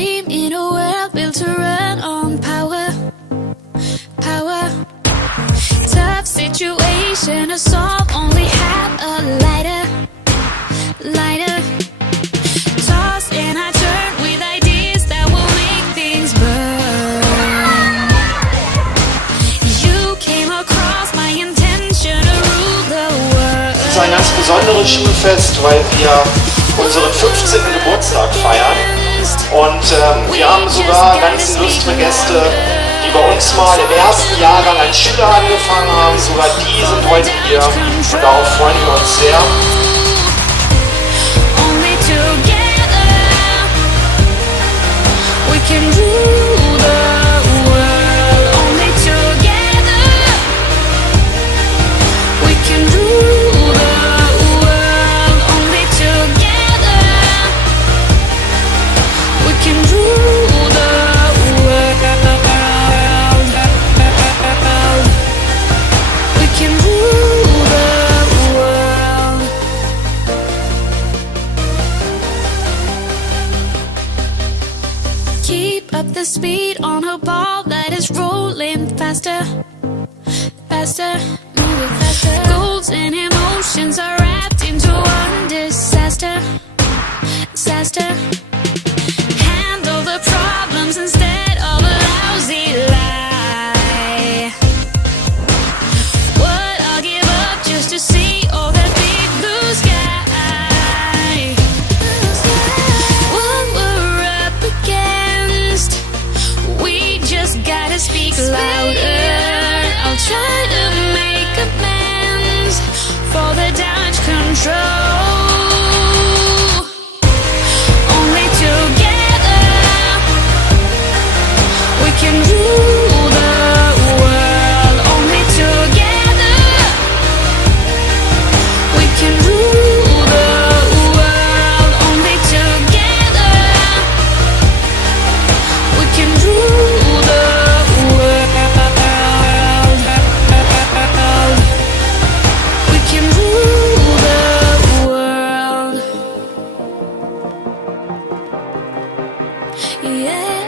dream in a world built to run on power. Tough situation to solve, only have a lighter. Toss and I turn with ideas that will make things burn. You came across my intention to rule the world. Es ist ein ganz besonderes Schulfest, weil wir unseren 15. Geburtstag feiern. Und wir haben sogar ganz illustre Gäste, die bei uns mal im ersten Jahrgang als Schüler angefangen haben. Sogar die sind heute hier und darauf freuen wir uns sehr. Only together we can rule the world. Only together we can rule the world. Only together we can rule the world. We can rule the world. Keep up the speed on a ball that is rolling faster, moving faster. Goals and emotions are wrapped into one disaster. Handle the problems instead of a lousy lie. What I'll give up just to see all that big blue sky. What we're up against, we just gotta speak louder. I'll try to make amends for the damage control. Only together we can rule the world. Only together we can rule the world. Only together we can rule the world. We can rule the world. Yeah.